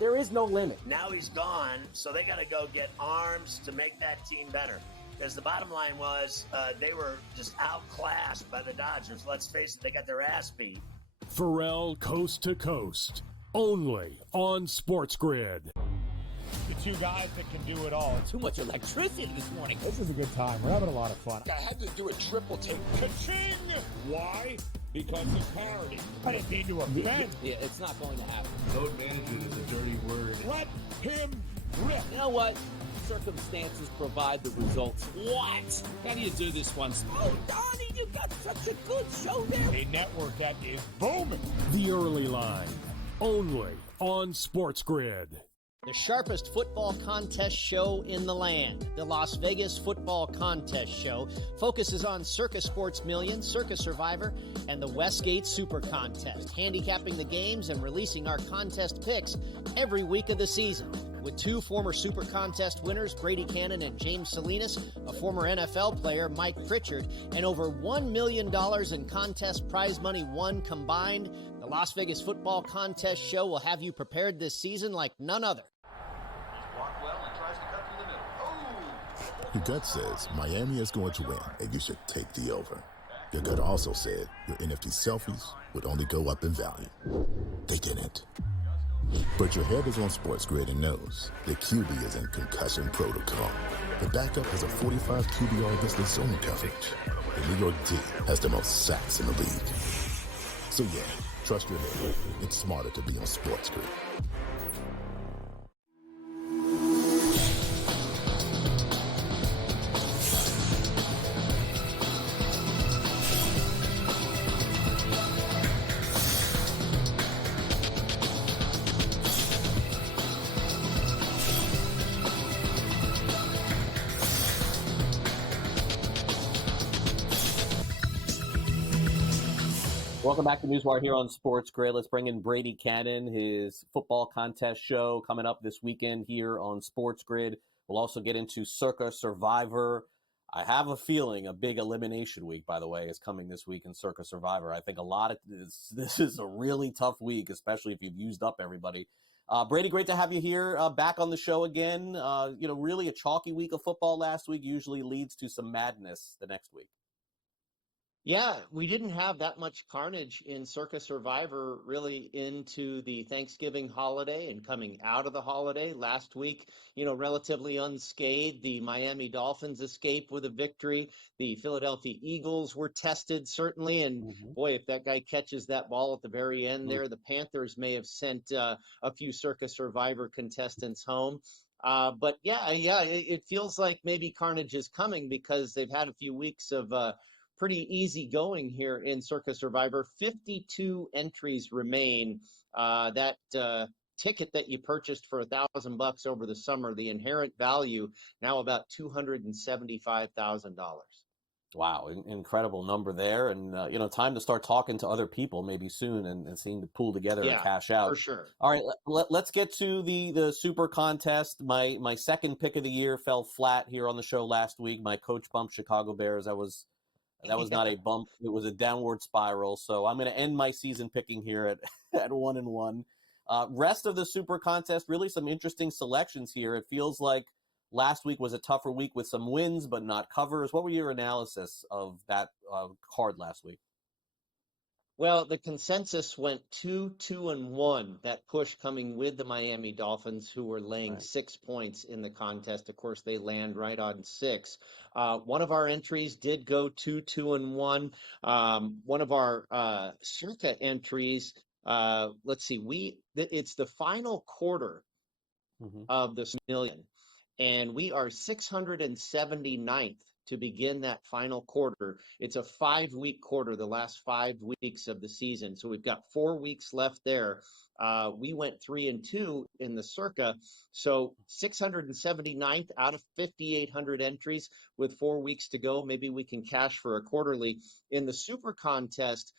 there is no limit. Now he's gone, so they got to go get arms to make that team better. Because the bottom line was they were just outclassed by the Dodgers. Let's face it, they got their ass beat. Pharrell Coast to Coast, only on SportsGrid. The two guys that can do it all. Too much electricity this morning. This is a good time. We're having a lot of fun. I had to do a triple take. Ka-ching! Why? Because of parity. I didn't mean to offend. Yeah, it's not going to happen. Load management is a dirty word. Let him rip. You know what? Circumstances provide the results. What? How do you do this one? Oh, Donnie, you got such a good show there. A network that is booming. The Early Line, only on SportsGrid. The sharpest football contest show in the land, the Las Vegas Football Contest Show, focuses on Circa Sports Million, Circa Survivor, and the Westgate Super Contest, handicapping the games and releasing our contest picks every week of the season. With two former Super Contest winners, Brady Kannon and James Salinas, a former NFL player, Mike Pritchard, and over $1 million in contest prize money won combined, the Las Vegas Football Contest Show will have you prepared this season like none other. Your gut says Miami is going to win, and you should take the over. Your gut also said your NFT selfies would only go up in value. They didn't. But your head is on SportsGrid and knows the QB is in concussion protocol. The backup has a 45 QBR against the zone coverage. The New York D has the most sacks in the league. So yeah, trust your head. It's smarter to be on SportsGrid. Welcome back to NewsWire here on SportsGrid. Let's bring in Brady Kannon, his football contest show coming up this weekend here on SportsGrid. We'll also get into Circa Survivor. I have a feeling a big elimination week, by the way, is coming this week in Circa Survivor. I think a lot of this is a really tough week, especially if you've used up everybody. Brady, great to have you here back on the show again. Really a chalky week of football last week usually leads to some madness the next week. Yeah, we didn't have that much carnage in Circa Survivor really into the Thanksgiving holiday and coming out of the holiday. Last week, relatively unscathed. The Miami Dolphins escaped with a victory. The Philadelphia Eagles were tested, certainly. And boy, if that guy catches that ball at the very end there, the Panthers may have sent a few Circa Survivor contestants home. But it feels like maybe carnage is coming because they've had a few weeks of pretty easy going here in Circa Survivor. 52 entries remain. That ticket that you purchased for $1,000 over the summer, the inherent value now about $275,000. Wow, incredible number there. And, time to start talking to other people maybe soon and seeing to pull together and cash out. For sure. All right, let's get to the super contest. My second pick of the year fell flat here on the show last week. My coach bumped Chicago Bears. That was not a bump. It was a downward spiral. So I'm going to end my season picking here at 1-1. Rest of the super contest, really some interesting selections here. It feels like last week was a tougher week with some wins, but not covers. What were your analysis of that card last week? Well, the consensus went 2-2-1, that push coming with the Miami Dolphins, who were laying 6 points in the contest. Of course, they land right on 6. One of our entries did go 2-2-1. One of our Circa entries, let's see, it's the final quarter of this million, and we are 679th to begin that final quarter. It's a 5-week quarter, the last 5 weeks of the season. So we've got 4 weeks left there. We went 3-2 in the Circa. So 679th out of 5,800 entries with 4 weeks to go. Maybe we can cash for a quarterly. In the Super Contest,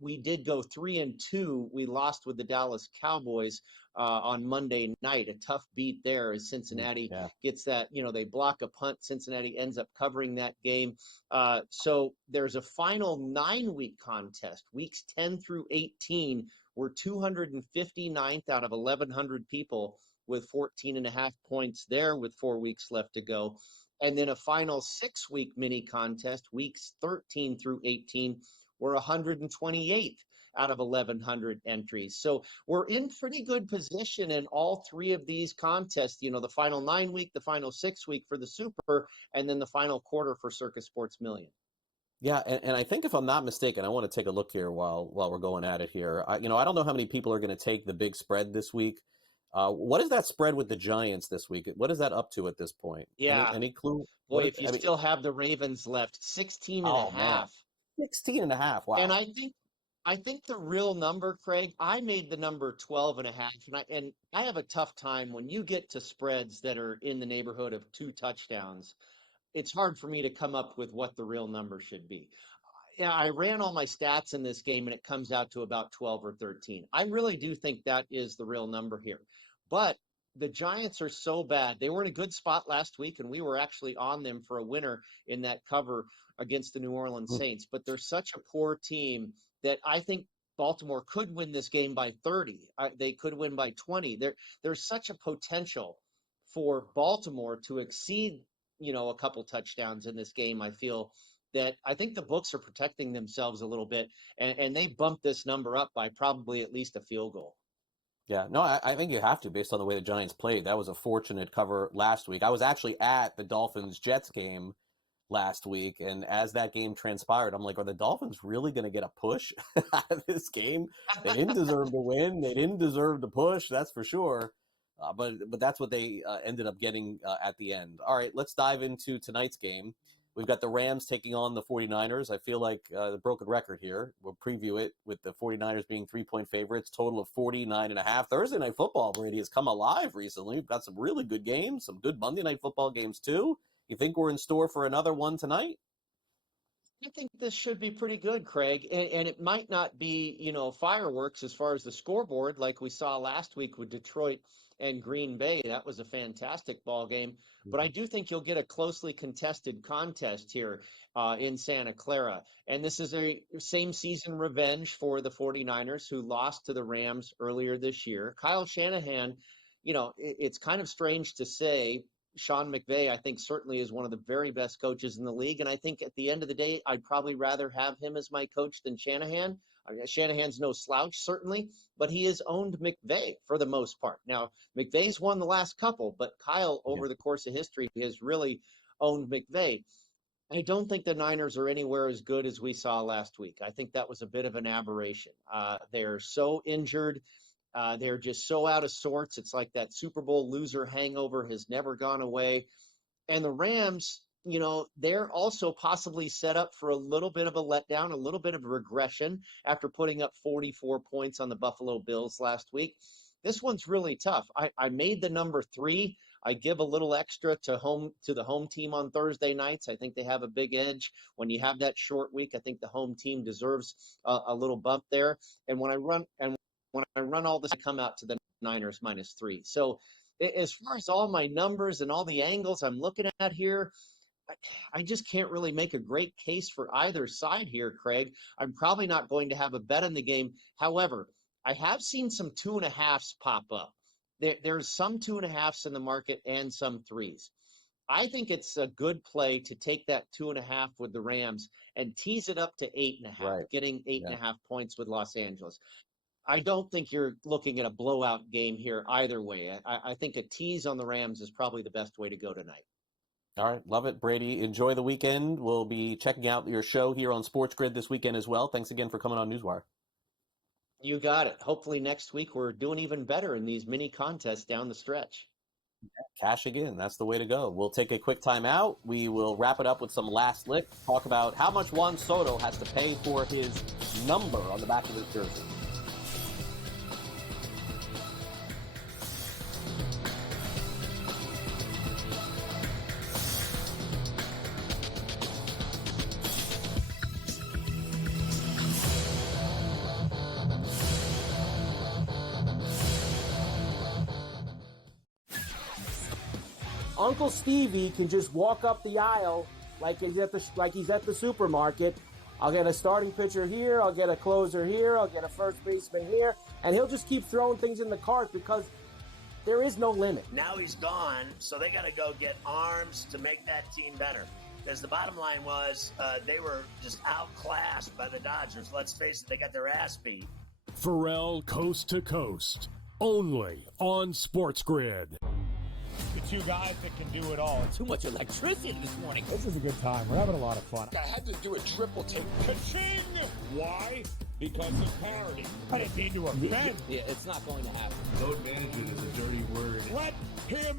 we did go 3-2. We lost with the Dallas Cowboys on Monday night. A tough beat there as Cincinnati gets that, they block a punt. Cincinnati ends up covering that game. So there's a final 9-week contest, weeks 10 through 18. We're 259th out of 1,100 people with 14.5 points there with 4 weeks left to go. And then a final 6-week mini contest, weeks 13 through 18. We're 128th out of 1,100 entries. So we're in pretty good position in all 3 of these contests, the final 9-week, the final 6-week for the Super, and then the final quarter for Circa Sports Million. Yeah, and I think if I'm not mistaken, I want to take a look here while we're going at it here. I don't know how many people are going to take the big spread this week. What is that spread with the Giants this week? What is that up to at this point? Yeah. Any clue? Boy, if you still have the Ravens left, 16 and a half. 16 and a half. Wow. And I think the real number, Craig, I made the number 12 and a half. And I have a tough time when you get to spreads that are in the neighborhood of 2 touchdowns. It's hard for me to come up with what the real number should be. Yeah, I ran all my stats in this game, and it comes out to about 12 or 13. I really do think that is the real number here. But the Giants are so bad. They were in a good spot last week, and we were actually on them for a winner in that cover against the New Orleans Saints. But they're such a poor team that I think Baltimore could win this game by 30. They could win by 20. There's such a potential for Baltimore to exceed a couple touchdowns in this game. I feel that I think the books are protecting themselves a little bit, and they bumped this number up by probably at least a field goal. Yeah, no, I think you have to based on the way the Giants played. That was a fortunate cover last week. I was actually at the Dolphins-Jets game last week, and as that game transpired, I'm like, are the Dolphins really going to get a push out of this game? They didn't deserve to win. They didn't deserve to push, that's for sure. But that's what they ended up getting at the end. All right, let's dive into tonight's game. We've got the Rams taking on the 49ers. I feel like the broken record here. We'll preview it with the 49ers being 3-point favorites, total of 49.5. Thursday Night Football, Brady, has come alive recently. We've got some really good games, some good Monday Night Football games too. You think we're in store for another one tonight? I think this should be pretty good, Craig. And it might not be, fireworks as far as the scoreboard like we saw last week with Detroit and Green Bay. That was a fantastic ball game. But I do think you'll get a closely contested contest here in Santa Clara. And this is a same season revenge for the 49ers, who lost to the Rams earlier this year. Kyle Shanahan, it's kind of strange to say, Sean McVay, I think, certainly is one of the very best coaches in the league. And I think at the end of the day, I'd probably rather have him as my coach than Shanahan. Shanahan's no slouch, certainly, but he has owned McVay for the most part. Now, McVay's won the last couple, but Kyle, over the course of history, has really owned McVay. I don't think the Niners are anywhere as good as we saw last week. I think that was a bit of an aberration. They're so injured. They're just so out of sorts. It's like that Super Bowl loser hangover has never gone away. And the Rams, they're also possibly set up for a little bit of a letdown, a little bit of a regression after putting up 44 points on the Buffalo Bills last week. This one's really tough. I made the number 3. I give a little extra to the home team on Thursday nights. I think they have a big edge. When you have that short week, I think the home team deserves a little bump there. And when I run all this, I come out to the Niners -3. So as far as all my numbers and all the angles I'm looking at here, I just can't really make a great case for either side here, Craig. I'm probably not going to have a bet in the game. However, I have seen some 2.5s pop up. There's some 2.5s in the market and some 3s. I think it's a good play to take that 2.5 with the Rams and tease it up to 8.5, getting 8.5 points with Los Angeles. I don't think you're looking at a blowout game here either way. I think a tease on the Rams is probably the best way to go tonight. All right. Love it, Brady. Enjoy the weekend. We'll be checking out your show here on SportsGrid this weekend as well. Thanks again for coming on NewsWire. You got it. Hopefully next week we're doing even better in these mini contests down the stretch. Cashing in. That's the way to go. We'll take a quick time out. We will wrap it up with some last lick. Talk about how much Juan Soto has to pay for his number on the back of his jersey. Uncle Stevie can just walk up the aisle like he's at the supermarket. I'll get a starting pitcher here, I'll get a closer here, I'll get a first baseman here, and he'll just keep throwing things in the cart because there is no limit. Now he's gone, so they got to go get arms to make that team better. Because the bottom line was they were just outclassed by the Dodgers. Let's face it, they got their ass beat. Pharrell Coast to Coast, only on SportsGrid. The two guys that can do it all. Too much electricity this morning. This is a good time. We're having a lot of fun. I had to do a triple take. Ka-ching! Why? Because of parity. I didn't mean to offend. Yeah, it's not going to happen. Load management is a dirty word. Let him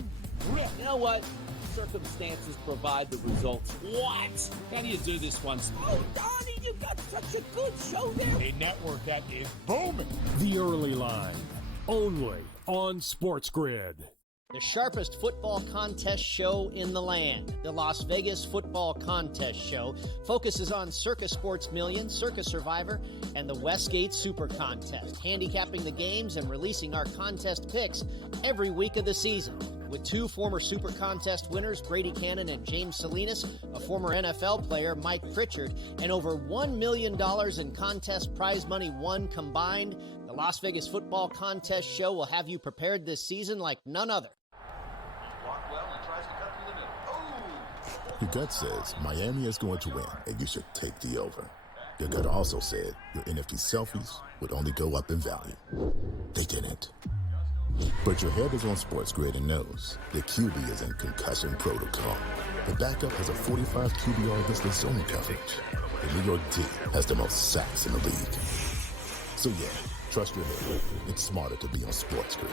rip. You know what? Circumstances provide the results. What? How do you do this one? Oh, Donnie, you got such a good show there. A network that is booming. The Early Line, only on SportsGrid. The sharpest football contest show in the land, the Las Vegas Football Contest Show, focuses on Circus Sports Million, Circus Survivor, and the Westgate Super Contest, handicapping the games and releasing our contest picks every week of the season. With 2 former Super Contest winners, Brady Kannon and James Salinas, a former NFL player, Mike Pritchard, and over $1 million in contest prize money won combined, the Las Vegas Football Contest Show will have you prepared this season like none other. Your gut says Miami is going to win, and you should take the over. Your gut also said your NFT selfies would only go up in value. They didn't. But your head is on SportsGrid and knows the QB is in concussion protocol. The backup has a 45 QBR against zone coverage. The New York D has the most sacks in the league. So yeah, trust your head. It's smarter to be on SportsGrid.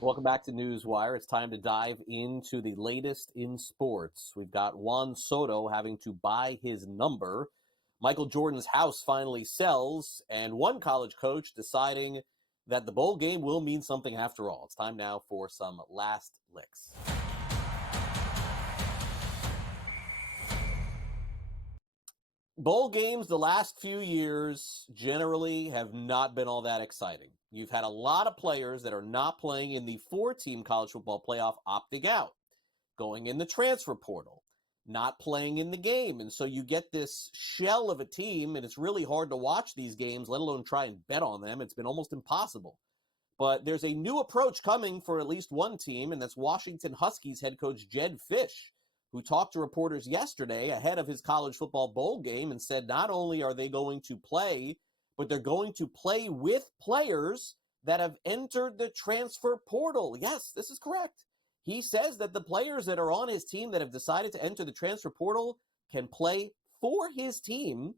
Welcome back to NewsWire. It's time to dive into the latest in sports. We've got Juan Soto having to buy his number. Michael Jordan's house finally sells, and one college coach deciding that the bowl game will mean something after all. It's time now for some last licks. bowl games the last few years generally have not been all that exciting. You've had a lot of players that are not playing in the 4-team college football playoff opting out, going in the transfer portal, not playing in the game. And so you get this shell of a team, and it's really hard to watch these games, let alone try and bet on them. It's been almost impossible. But there's a new approach coming for at least one team, and that's Washington Huskies head coach Jedd Fisch, who talked to reporters yesterday ahead of his college football bowl game and said not only are they going to play, but they're going to play with players that have entered the transfer portal. Yes, this is correct. He says that the players that are on his team that have decided to enter the transfer portal can play for his team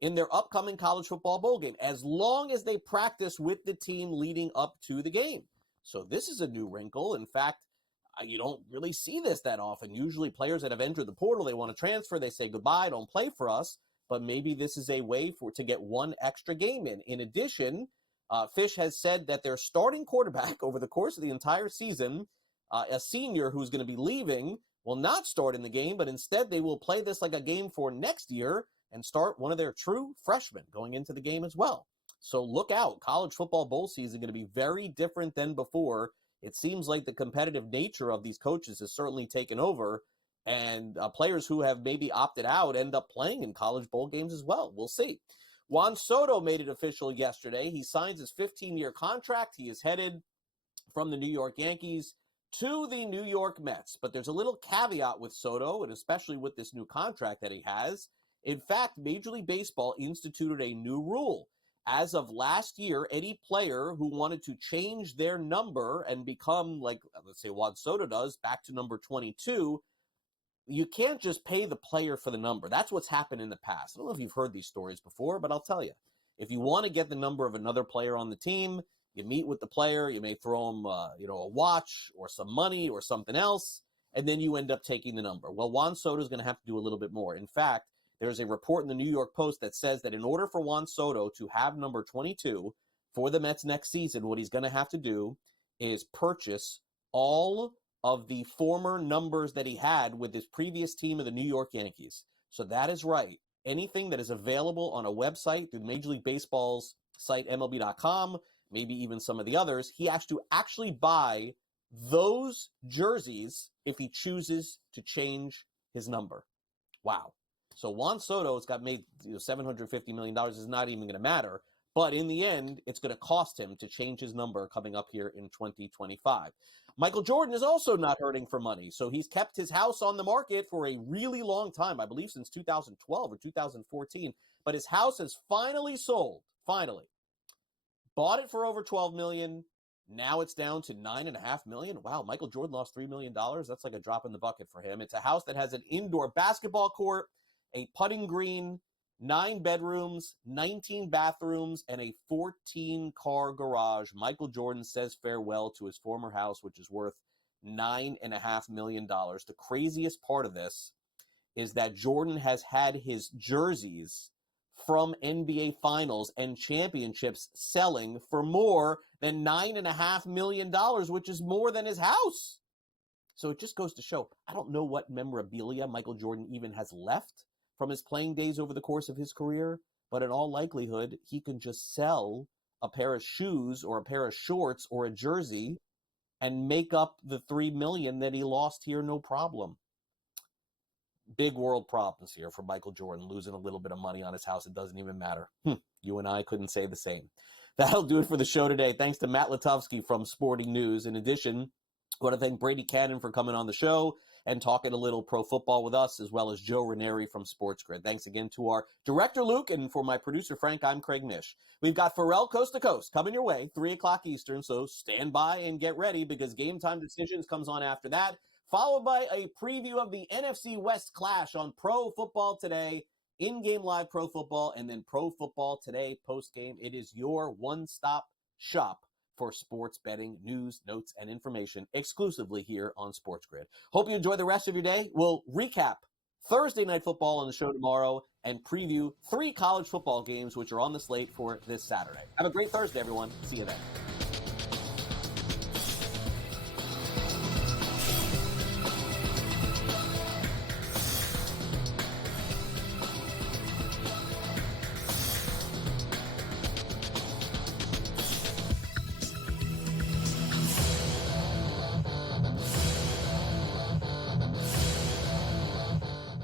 in their upcoming college football bowl game, as long as they practice with the team leading up to the game. So this is a new wrinkle. In fact, you don't really see this that often. Usually players that have entered the portal, they want to transfer, they say goodbye, don't play for us. But maybe this is a way to get one extra game in. In addition, Fisch has said that their starting quarterback over the course of the entire season, a senior who's going to be leaving, will not start in the game, but instead they will play this like a game for next year and start one of their true freshmen going into the game as well. So look out. College football bowl season going to be very different than before. It seems like the competitive nature of these coaches has certainly taken over, and players who have maybe opted out end up playing in college bowl games as well. We'll see. Juan Soto made it official yesterday. He signs his 15-year contract. He is headed from the New York Yankees to the New York Mets. But there's a little caveat with Soto, and especially with this new contract that he has. In fact, Major League Baseball instituted a new rule. As of last year, any player who wanted to change their number and become, like, let's say Juan Soto does, back to number 22, you can't just pay the player for the number. That's what's happened in the past. I don't know if you've heard these stories before, but I'll tell you. If you want to get the number of another player on the team, you meet with the player, you may throw him a watch or some money or something else, and then you end up taking the number. Well, Juan Soto is going to have to do a little bit more. In fact, there's a report in the New York Post that says that in order for Juan Soto to have number 22 for the Mets next season, what he's going to have to do is purchase all of the former numbers that he had with his previous team of the New York Yankees. So that is right. Anything that is available on a website through Major League Baseball's site, MLB.com, maybe even some of the others, he has to actually buy those jerseys if he chooses to change his number. Wow. So Juan Soto has got made $750 million is not even going to matter. But in the end, it's going to cost him to change his number coming up here in 2025. Michael Jordan is also not hurting for money. So he's kept his house on the market for a really long time, I believe since 2012 or 2014. But his house has finally sold, finally. Bought it for over $12 million. Now it's down to $9.5 million. Wow, Michael Jordan lost $3 million. That's like a drop in the bucket for him. It's a house that has an indoor basketball court, a putting green, 9 bedrooms, 19 bathrooms, and a 14-car garage. Michael Jordan says farewell to his former house, which is worth $9.5 million. The craziest part of this is that Jordan has had his jerseys from NBA Finals and championships selling for more than $9.5 million, which is more than his house. So it just goes to show, I don't know what memorabilia Michael Jordan even has left from his playing days over the course of his career, but in all likelihood, he can just sell a pair of shoes or a pair of shorts or a jersey and make up the $3 million that he lost here, no problem. Big world problems here for Michael Jordan, losing a little bit of money on his house. It doesn't even matter. You and I couldn't say the same. That'll do it for the show today. Thanks to Matt Lutovsky from Sporting News. In addition, I want to thank Brady Kannon for coming on the show and talking a little pro football with us, as well as Joe Raineri from SportsGrid. Thanks again to our director, Luke, and for my producer, Frank, I'm Craig Mish. We've got Pharrell Coast to Coast coming your way, 3 o'clock Eastern, so stand by and get ready because Game Time Decisions comes on after that, followed by a preview of the NFC West Clash on Pro Football Today, in-game live Pro Football, and then Pro Football Today post-game. It is your one-stop shop for sports betting, news, notes, and information exclusively here on SportsGrid. Hope you enjoy the rest of your day. We'll recap Thursday Night Football on the show tomorrow and preview 3 college football games which are on the slate for this Saturday. Have a great Thursday, everyone. See you then.